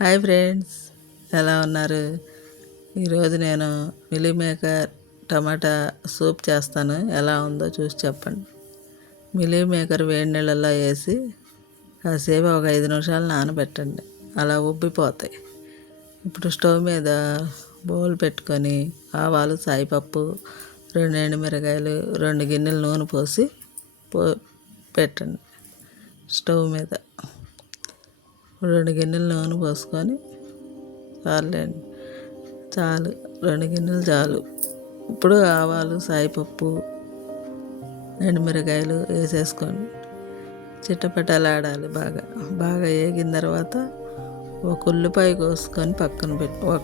Hi friends ఎలా ఉన్నారు? ఈరోజు నేను మిలీ మేకర్ టమాటా సూప్ చేస్తాను. ఎలా ఉందో చూసి చెప్పండి. మిలీ మేకర్ వేడి నీళ్ళల్లో వేసి కాసేపు ఒక ఐదు నిమిషాలు నానబెట్టండి. అలా ఉబ్బిపోతాయి. ఇప్పుడు స్టవ్ మీద బౌల్ పెట్టుకొని ఆవాలు సాయిపప్పు రెండు ఎండుమిరకాయలు రెండు గిన్నెలు నూనె పోసి పో పెట్టండి స్టవ్ మీద. రెండు గిన్నెలు నూనె పోసుకొని చాలండి చాలు రెండు గిన్నెలు చాలు. ఇప్పుడు ఆవాలు సాయిపప్పు ఎండుమిరకాయలు వేసేసుకొని చిట్టపట్టలాడాలి బాగా. బాగా వేగిన తర్వాత ఒక ఉల్లిపాయ కోసుకొని పక్కన పెట్టు ఒక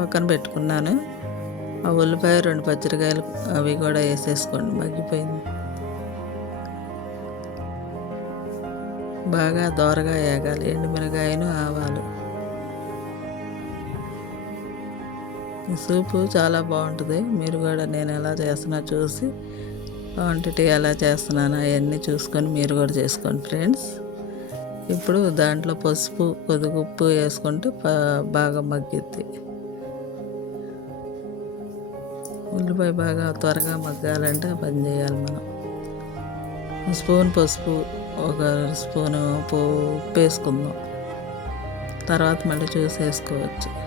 పక్కన పెట్టుకున్నాను. ఆ ఉల్లిపాయ రెండు పచ్చిరకాయలు అవి కూడా వేసేసుకోండి మగ్గిపోయింది. బాగా దోరగా వేగాలి ఎండుమిరకాయను ఆవాలు. సూపు చాలా బాగుంటుంది. మీరు కూడా నేను ఎలా చేస్తున్నా చూసి క్వాంటిటీ ఎలా చేస్తున్నాను అవన్నీ చూసుకొని మీరు కూడా చేసుకోండి ఫ్రెండ్స్. ఇప్పుడు దాంట్లో పసుపు కొద్దిగా ఉప్పు వేసుకుంటే బాగా మగ్గిద్ది. ఉల్లిపాయ బాగా త్వరగా మగ్గాలంటే పని చేయాలి మనం. స్పూన్ పసుపు ఒక స్పూను ఉప్పు వేసుకుందాం. తర్వాత మళ్ళీ జ్యూస్ వేసుకోవచ్చు.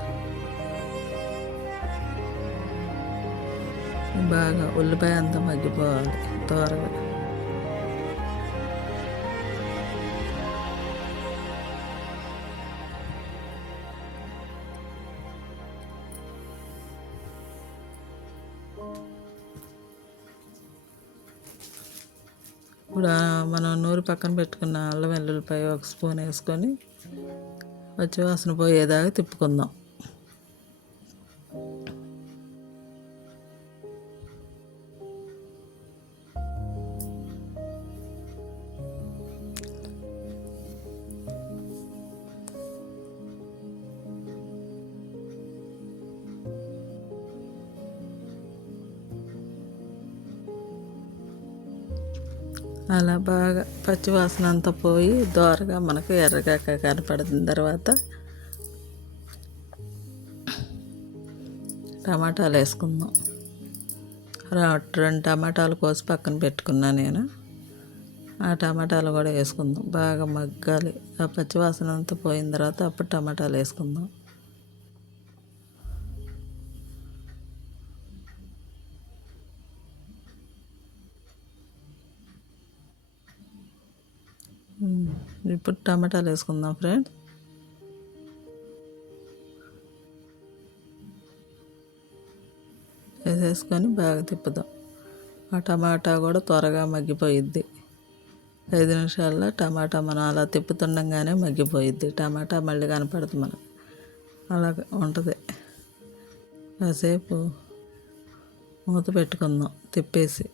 బాగా ఉల్లిపాయ అంతా మగ్గిపోవాలి త్వరగా. ఇప్పుడు మనం నూరు పక్కన పెట్టుకున్న అల్లం వెల్లుల్లిపాయ ఒక స్పూన్ వేసుకొని వచ్చి వాసన పోయేదాకా తిప్పుకుందాం. అలా బాగా పచ్చివాసన అంతా పోయి దోరగా మనకు ఎర్రగా కనపడిన తర్వాత టమాటాలు వేసుకుందాం. రెండు టమాటాలు కోసి పక్కన పెట్టుకున్నా నేను. ఆ టమాటాలు కూడా వేసుకుందాం. బాగా మగ్గాలి. ఆ పచ్చివాసన అంతా పోయిన తర్వాత అప్పుడు టమాటాలు వేసుకుందాం. ఇప్పుడు టమాటాలు వేసుకుందాం ఫ్రెండ్స్ వేసేసుకొని బాగా తిప్పుదాం. ఆ టమాటా కూడా త్వరగా మగ్గిపోయిద్ది. ఐదు నిమిషాల్లో టమాటా మనం అలా తిప్పుతుండగానే మగ్గిపోయిద్ది. టమాటా మళ్ళీ కనపడుతుంది మనకు. అలా ఉంటుంది. కాసేపు మూత పెట్టుకుందాం. తిప్పేసి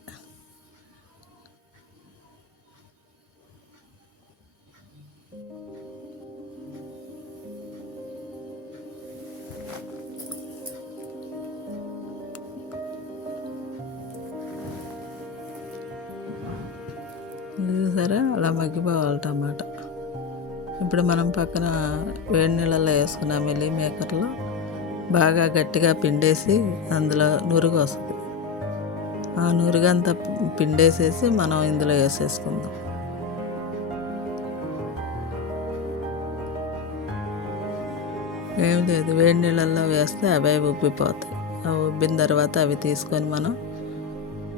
సరే అలా మగ్గిపోవాలి టమాటా ఇప్పుడు మనం పక్కన వేడి నీళ్ళల్లో వేసుకున్న మిల్లీ మేకర్లో బాగా గట్టిగా పిండేసి అందులో నురుగు వస్తుంది. ఆ నురుగంతా పిండేసేసి మనం ఇందులో వేసేసుకుందాం. ఏం లేదు వేడి నీళ్ళల్లో వేస్తే అవే ఉబ్బిపోతాయి. అవి ఉబ్బిన తర్వాత అవి తీసుకొని మనం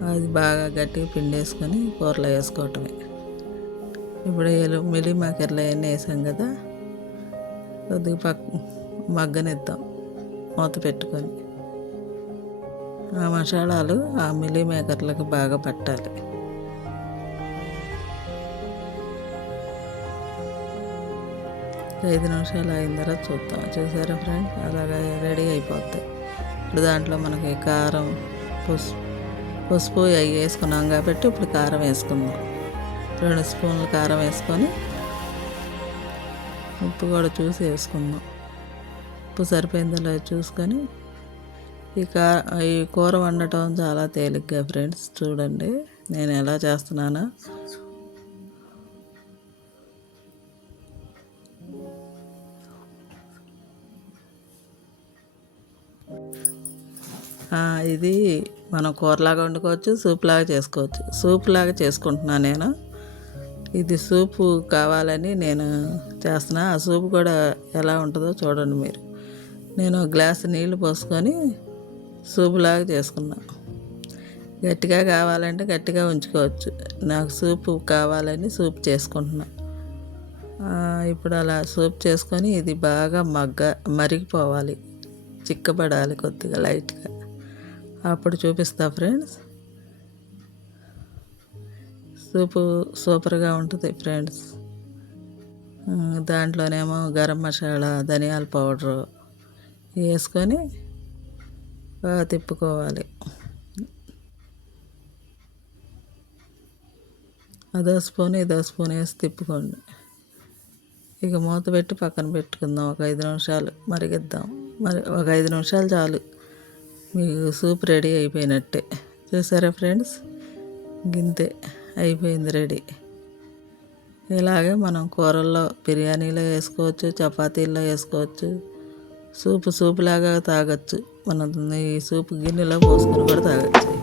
అది బాగా గట్టిగా పిండేసుకొని కూరలో వేసుకోవటమే. ఇప్పుడు మిలి మాకెర్లు అవన్నీ వేసాం కదా కొద్దిగా పక్క మగ్గనిద్దాం మూత పెట్టుకొని. ఆ మసాలాలు ఆ మిలి మేకర్లకు బాగా పట్టాలి. ఐదు నిమిషాలు అయిన తర్వాత చూద్దాం. చూసారా ఫ్రెండ్స్? అలాగా రెడీ అయిపోతాయి. ఇప్పుడు దాంట్లో మనకి కారం పసుపు పసుపు అవి వేసుకున్నాం కాబట్టి ఇప్పుడు కారం వేసుకుందాం. రెండు స్పూన్లు కారం వేసుకొని ఉప్పు కూడా చూసి వేసుకుందాం. ఉప్పు సరిపోయిందో చూసుకొని ఈ కా ఈ కూర వండటం చాలా తేలిగ్గా ఫ్రెండ్స్. చూడండి నేను ఎలా చేస్తున్నానో. ఇది మనం కూరలాగా వండుకోవచ్చు సూప్ లాగా చేసుకోవచ్చు. సూప్ లాగా చేసుకుంటున్నాను నేను. ఇది సూపు కావాలని నేను చేస్తున్నా. ఆ సూప్ కూడా ఎలా ఉంటుందో చూడండి మీరు. నేను గ్లాస్ నీళ్ళు పోసుకొని సూప్ లాగా చేసుకున్నా. గట్టిగా కావాలంటే గట్టిగా ఉంచుకోవచ్చు. నాకు సూపు కావాలని సూప్ చేసుకుంటున్నా. ఇప్పుడు అలా సూప్ చేసుకొని ఇది బాగా మగ్గ మరిగిపోవాలి. చిక్కబడాలి కొద్దిగా లైట్గా. అప్పుడు చూపిస్తా ఫ్రెండ్స్. సూపు సూపర్గా ఉంటుంది ఫ్రెండ్స్. దాంట్లోనేమో గరం మసాలా ధనియాల పౌడరు వేసుకొని బాగా తిప్పుకోవాలి. అదో స్పూన్ ఇదో స్పూన్ వేసి తిప్పుకోండి. ఇక మూత పెట్టి పక్కన పెట్టుకుందాం ఒక ఐదు నిమిషాలు మరిగిద్దాం. మరి ఒక ఐదు నిమిషాలు చాలు. మీకు సూప్ రెడీ అయిపోయినట్టే. చూసారా ఫ్రెండ్స్? గింతే అయిపోయింది రెడీ. ఇలాగే మనం కూరల్లో బిర్యానీలో వేసుకోవచ్చు చపాతీల్లో వేసుకోవచ్చు సూపు సూప్ లాగా తాగొచ్చు. మనం ఈ సూప్ గిన్నెలో పోసుకొని కూడా తాగొచ్చు.